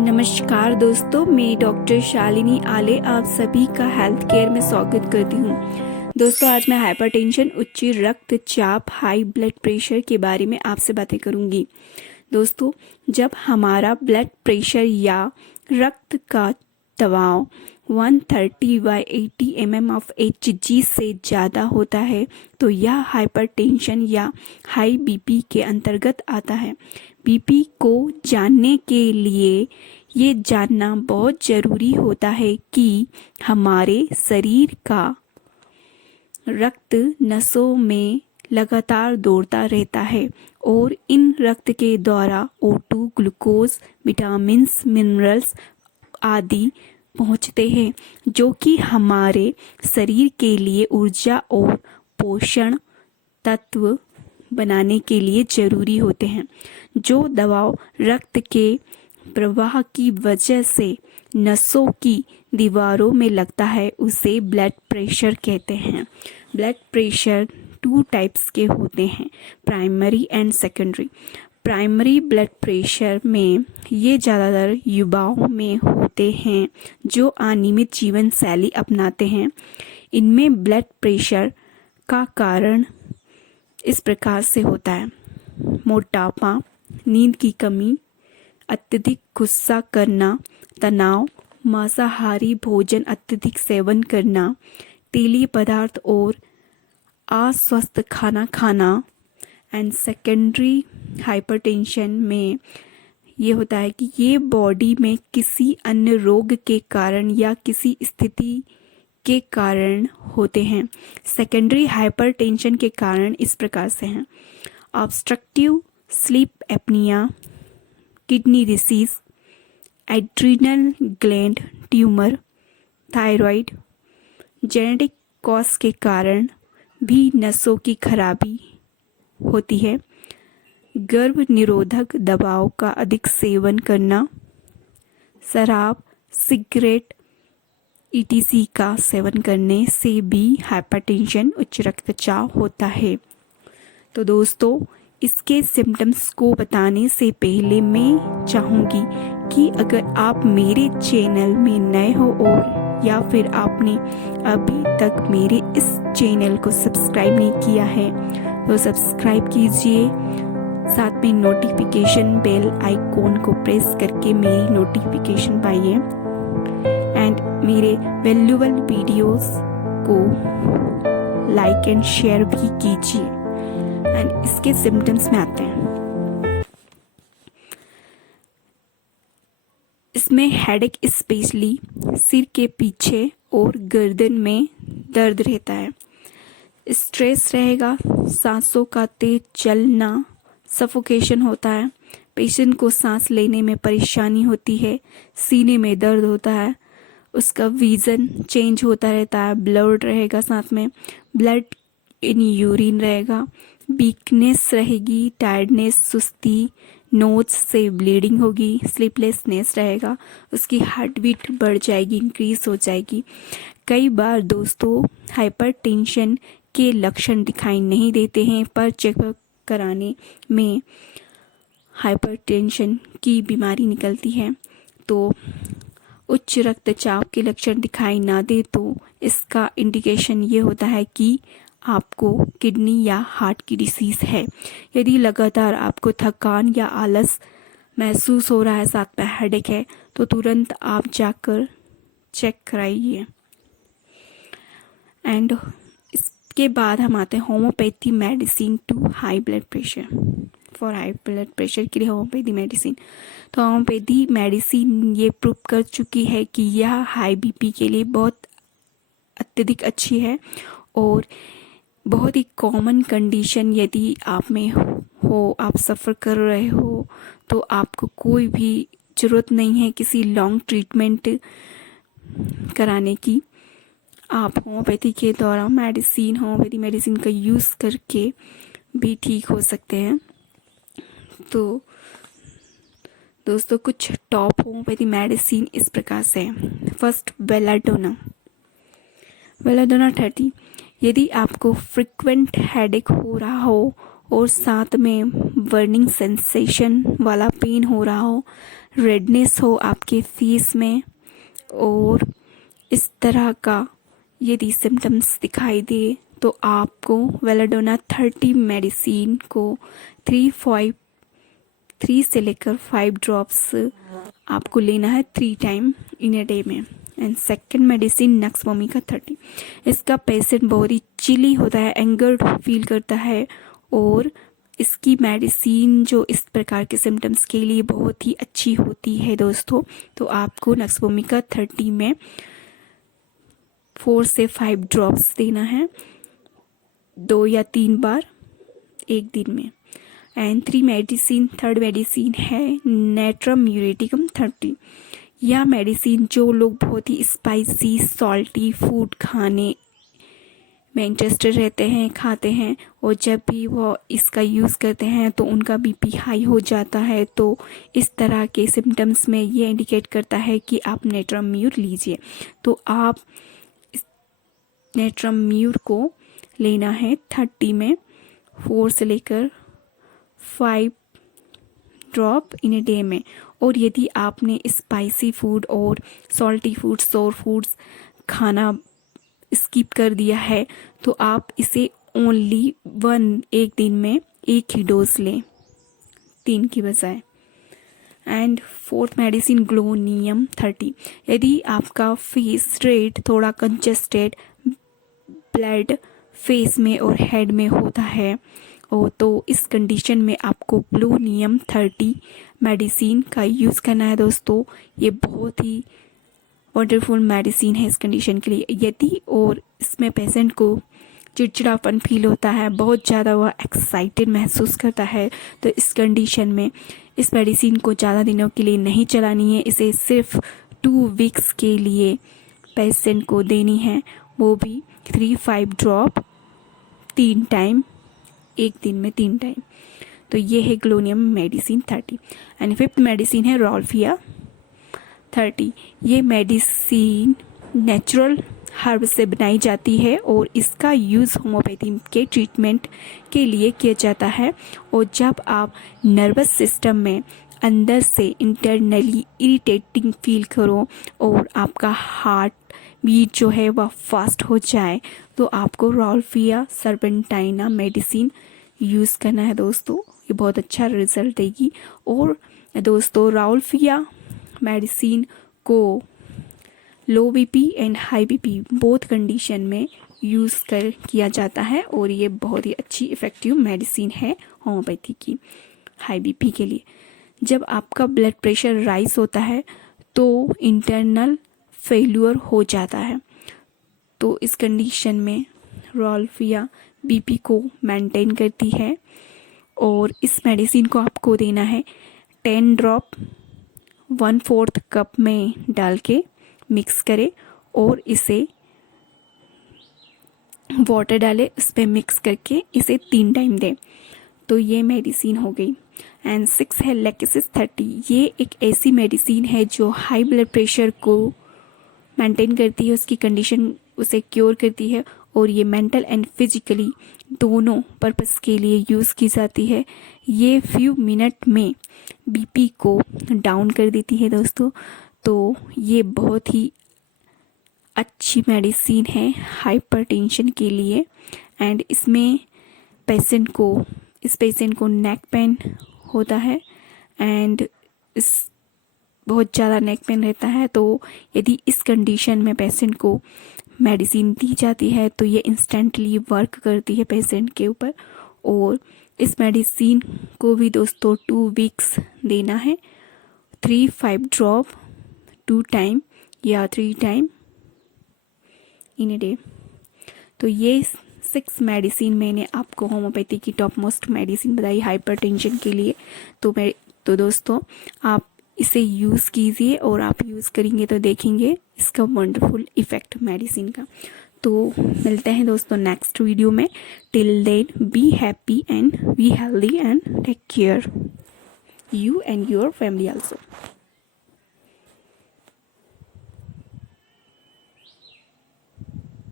नमस्कार दोस्तों, मैं डॉक्टर शालिनी आले आप सभी का हेल्थ केयर में स्वागत करती हूँ। दोस्तों, आज मैं हाइपरटेंशन, उच्च रक्तचाप, हाई ब्लड प्रेशर के बारे में आपसे बातें करूँगी। दोस्तों, जब हमारा ब्लड प्रेशर या रक्त का दबाव 130/80 mm ऑफ Hg से ज़्यादा होता है तो यह हाइपरटेंशन या हाई बीपी के अंतर्गत आता है। बीपी को जानने के लिए ये जानना बहुत ज़रूरी होता है कि हमारे शरीर का रक्त नसों में लगातार दौड़ता रहता है और इन रक्त के द्वारा O2, ग्लूकोज, विटामिन्स, मिनरल्स आदि पहुँचते हैं जो कि हमारे शरीर के लिए ऊर्जा और पोषण तत्व बनाने के लिए ज़रूरी होते हैं। जो दबाव रक्त के प्रवाह की वजह से नसों की दीवारों में लगता है उसे ब्लड प्रेशर कहते हैं। ब्लड प्रेशर 2 टाइप्स के होते हैं, primary and secondary. Primary blood pressure में ये ज़्यादातर युवाओं में होते हैं जो अनियमित जीवन शैली अपनाते हैं। इनमें ब्लड प्रेशर का कारण इस प्रकार से होता है: मोटापा, नींद की कमी, अत्यधिक गुस्सा करना, तनाव, मांसाहारी भोजन अत्यधिक सेवन करना, तेलीय पदार्थ और अस्वस्थ खाना खाना। एंड सेकेंडरी हाइपरटेंशन में ये होता है कि ये बॉडी में किसी अन्य रोग के कारण या किसी स्थिति के कारण होते हैं। सेकेंडरी हाइपरटेंशन के कारण इस प्रकार से हैं: obstructive sleep apnoea, kidney disease, adrenal gland tumour, thyroid. Genetic cause के कारण भी नसों की खराबी होती है। गर्भ निरोधक दवाओं का अधिक सेवन करना, शराब, सिगरेट etc का सेवन करने से भी हाइपरटेंशन, उच्च रक्तचाप होता है। तो दोस्तों, इसके सिम्टम्स को बताने से पहले मैं चाहूँगी कि अगर आप मेरे चैनल में नए हो और या फिर आपने अभी तक मेरे इस चैनल को सब्सक्राइब नहीं किया है तो सब्सक्राइब कीजिए। साथ में नोटिफिकेशन बेल आइकॉन को प्रेस करके मेरी नोटिफिकेशन पाइए एंड मेरे वैल्यूएबल वीडियोस को लाइक एंड शेयर भी कीजिए। एंड इसके सिम्टम्स में आते हैं। इसमें हेडेक, स्पेशली सिर के पीछे और गर्दन में दर्द रहता है। स्ट्रेस रहेगा, सांसों का तेज चलना, सफोकेशन होता है, पेशेंट को सांस लेने में परेशानी होती है, सीने में दर्द होता है, उसका विज़न चेंज होता रहता है, ब्लड रहेगा, साथ में ब्लड इन यूरिन रहेगा, वीकनेस रहेगी, टायर्डनेस, सुस्ती, नोज से ब्लीडिंग होगी, स्लीपलेसनेस रहेगा, उसकी हार्ट बीट बढ़ जाएगी, इंक्रीज हो जाएगी। कई बार दोस्तों हाइपरटेंशन के लक्षण दिखाई नहीं देते हैं पर चेकअप कराने में हाइपरटेंशन की बीमारी निकलती है। तो उच्च रक्तचाप के लक्षण दिखाई ना दे तो इसका इंडिकेशन ये होता है कि आपको किडनी या हार्ट की डिसीज़ है। यदि लगातार आपको थकान या आलस महसूस हो रहा है, साथ में हेडेक है, तो तुरंत आप जाकर चेक कराइए। एंड इसके बाद हम आते हैं homeopathy medicine to high blood pressure. For high blood pressure के लिए होम्योपैथी मेडिसिन। तो होम्योपैथी मेडिसिन ये प्रूव कर चुकी है कि यह हाई बीपी के लिए बहुत अत्यधिक अच्छी है और बहुत ही कॉमन कंडीशन यदि आप में हो, आप सफ़र कर रहे हो, तो आपको कोई भी ज़रूरत नहीं है किसी लॉन्ग ट्रीटमेंट कराने की। आप होम्योपैथी के द्वारा होम्योपैथी मेडिसिन का यूज़ करके भी ठीक हो सकते हैं। तो दोस्तों, कुछ टॉप होम्योपैथी मेडिसिन इस प्रकार से है। First, belladonna 30। यदि आपको फ्रिक्वेंट हेडेक हो रहा हो और साथ में बर्निंग सेंसेशन वाला पेन हो रहा हो रेडनेस हो आपके फेस में और इस तरह का यदि सिम्टम्स दिखाई दे तो आपको वेलाडोना 30 मेडिसिन को 3 से लेकर 5 ड्रॉप्स आपको लेना है 3 टाइम इन ए डे में। एंड सेकेंड मेडिसिन नक्सवोमिका 30, इसका पेशेंट बहुत ही चिली होता है, एंगर्ड फील करता है और इसकी मेडिसिन जो इस प्रकार के सिम्टम्स के लिए बहुत ही अच्छी होती है दोस्तों। तो आपको नक्सवोमिका 30 में 4 से 5 ड्रॉप्स देना है 2 या 3 बार एक दिन में। एंड थर्ड मेडिसिन है नेट्रम म्यूरेटिकम 30। यह मेडिसिन जो लोग बहुत ही स्पाइसी सॉल्टी फूड खाने में इंटरेस्टेड रहते हैं, खाते हैं और जब भी वो इसका यूज़ करते हैं तो उनका बीपी हाई हो जाता है, तो इस तरह के सिम्टम्स में ये इंडिकेट करता है कि आप नेट्रम म्यूर लीजिए। तो आप नेट्रम म्यूर को लेना है 30 में 4 से लेकर 5 ड्रॉप इन ए डे में। और यदि आपने स्पाइसी फूड और सॉल्टी फूड सोर फूड्स खाना स्किप कर दिया है तो आप इसे ओनली एक दिन में 1 ही डोज लें 3 की बजाय। एंड फोर्थ मेडिसिन ग्लोनियम 30, यदि आपका फेस रेड थोड़ा कंजेस्टेड ब्लड फेस में और हेड में होता है तो इस कंडीशन में आपको ग्लोनियम 30 मेडिसिन का यूज़ करना है दोस्तों। ये बहुत ही वंडरफुल मेडिसिन है इस कंडीशन के लिए। यदि और इसमें पेशेंट को चिड़चिड़ापन फील होता है, बहुत ज़्यादा वह एक्साइटेड महसूस करता है, तो इस कंडीशन में इस मेडिसिन को ज़्यादा दिनों के लिए नहीं चलानी है। इसे सिर्फ 2 वीक्स के लिए पेशेंट को देनी है, वो भी 3-5 ड्रॉप 3 टाइम एक दिन में 3 टाइम। तो ये है ग्लोनियम मेडिसिन 30। एंड फिफ्थ मेडिसिन है रॉल्फिया 30। ये मेडिसिन नेचुरल हर्ब से बनाई जाती है और इसका यूज़ होम्योपैथी के ट्रीटमेंट के लिए किया जाता है। और जब आप नर्वस सिस्टम में अंदर से इंटरनली इरिटेटिंग फील करो और आपका हार्ट बीट जो है वह फास्ट हो जाए तो आपको रॉल्फिया सर्पेंटाइना मेडिसिन यूज़ करना है दोस्तों। ये बहुत अच्छा रिजल्ट देगी। और दोस्तों रॉल्फिया मेडिसिन को लो BP and high BP both condition में यूज़ किया जाता है और ये बहुत ही अच्छी इफ़ेक्टिव मेडिसिन है होम्योपैथी की हाई बीपी के लिए। जब आपका ब्लड प्रेशर राइज होता है तो इंटरनल फेल्यूर हो जाता है, तो इस कंडीशन में रॉल्फिया बीपी को मेंटेन करती है। और इस मेडिसिन को आपको देना है 10 ड्रॉप 1/4 कप में डाल के मिक्स करें और इसे वाटर डालें, इस पर मिक्स करके इसे 3 टाइम दें। तो ये मेडिसिन हो गई। एंड 6 है लेक्सिस 30। ये एक ऐसी मेडिसिन है जो हाई ब्लड प्रेशर को मेंटेन करती है, उसकी कंडीशन उसे क्योर करती है और ये मेंटल एंड फिजिकली दोनों पर्पस के लिए यूज़ की जाती है। ये फ्यू मिनट में बीपी को डाउन कर देती है दोस्तों। तो ये बहुत ही अच्छी मेडिसिन है हाइपरटेंशन के लिए। एंड इसमें इस पेशेंट को नेक पेन होता है एंड इस बहुत ज़्यादा नेक पेन रहता है, तो यदि इस कंडीशन में पेशेंट को मेडिसिन दी जाती है तो ये इंस्टेंटली वर्क करती है पेशेंट के ऊपर। और इस मेडिसिन को भी दोस्तों 2 वीक्स देना है 3-5 ड्रॉप 2 टाइम या 3 टाइम इन ए डे। तो ये 6 मेडिसिन मैंने आपको होम्योपैथी की टॉप मोस्ट मेडिसिन बताई हाइपरटेंशन के लिए। तो दोस्तों आप इसे यूज़ कीजिए और आप यूज़ करेंगे तो देखेंगे इसका वंडरफुल इफ़ेक्ट मेडिसिन का। तो मिलते हैं दोस्तों नेक्स्ट वीडियो में। Till then be happy and be healthy and take care you and your family also.